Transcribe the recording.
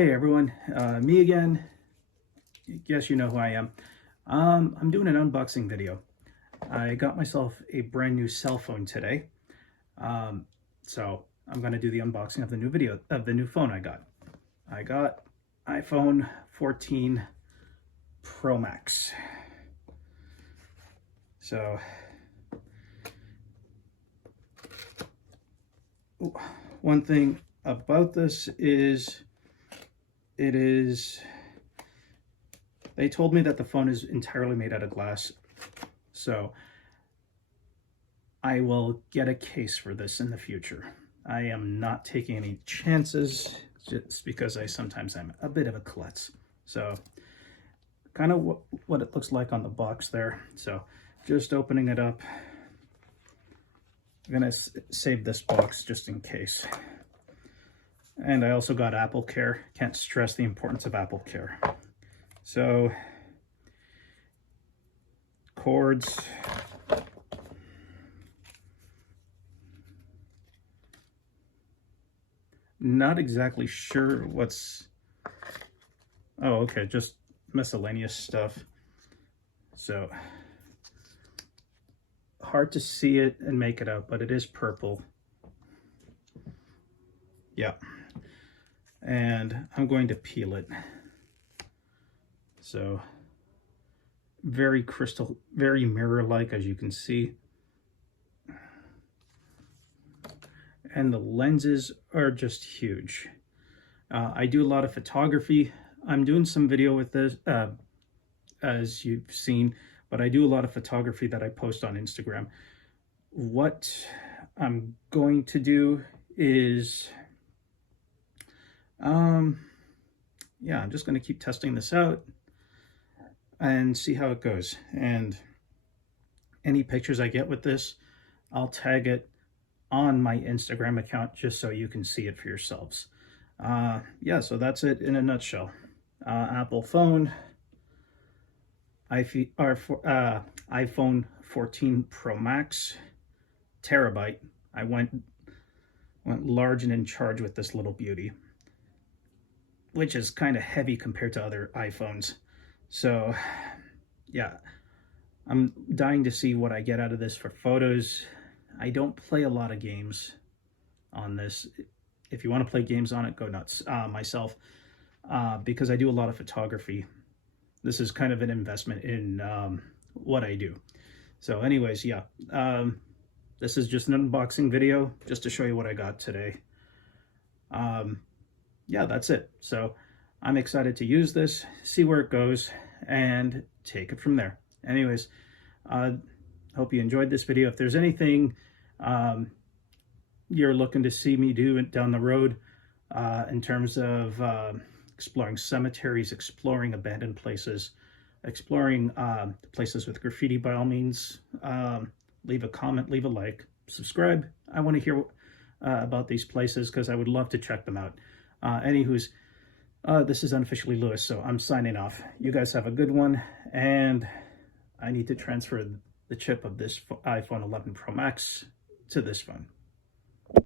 Hey everyone, me again. Guess you know who I am. I'm doing an unboxing video. I got myself a brand new cell phone today. So I'm gonna do the unboxing of the new phone I got. I got iPhone 14 Pro Max. So one thing about this is they told me that the phone is entirely made out of glass, so I will get a case for this in the future. I am not taking any chances just because sometimes I'm a bit of a klutz. So kind of what it looks like on the box there. So just opening it up. I'm gonna save this box just in case. And I also got Apple Care. Can't stress the importance of Apple Care. So, cords. Not exactly sure what's... Oh, okay, just miscellaneous stuff. So, hard to see it and make it out, but it is purple. Yeah. And I'm going to peel it. So very crystal, very mirror-like, as you can see. And the lenses are just huge. I do a lot of photography. I'm doing some video with this, as you've seen, but I do a lot of photography that I post on Instagram. What I'm going to do is yeah, I'm just going to keep testing this out and see how it goes. And any pictures I get with this, I'll tag it on my Instagram account just so you can see it for yourselves. Yeah, so that's it in a nutshell. Apple phone, iPhone 14 Pro Max, terabyte. I went large and in charge with this little beauty, which is kind of heavy compared to other iPhones. So yeah, I'm dying to see what I get out of this for photos. I don't play a lot of games on this. If you want to play games on it, go nuts. Myself, because I do a lot of photography. This is kind of an investment in what I do. So anyways, yeah, this is just an unboxing video just to show you what I got today. Yeah, that's it. So I'm excited to use this, see where it goes, and take it from there. Anyways, hope you enjoyed this video. If there's anything you're looking to see me do down the road in terms of exploring cemeteries, exploring abandoned places, exploring places with graffiti, by all means, leave a comment, leave a like, subscribe. I want to hear about these places because I would love to check them out. Anywho's, this is Unofficially Lewis, so I'm signing off. You guys have a good one, and I need to transfer the chip of this iPhone 11 Pro Max to this phone.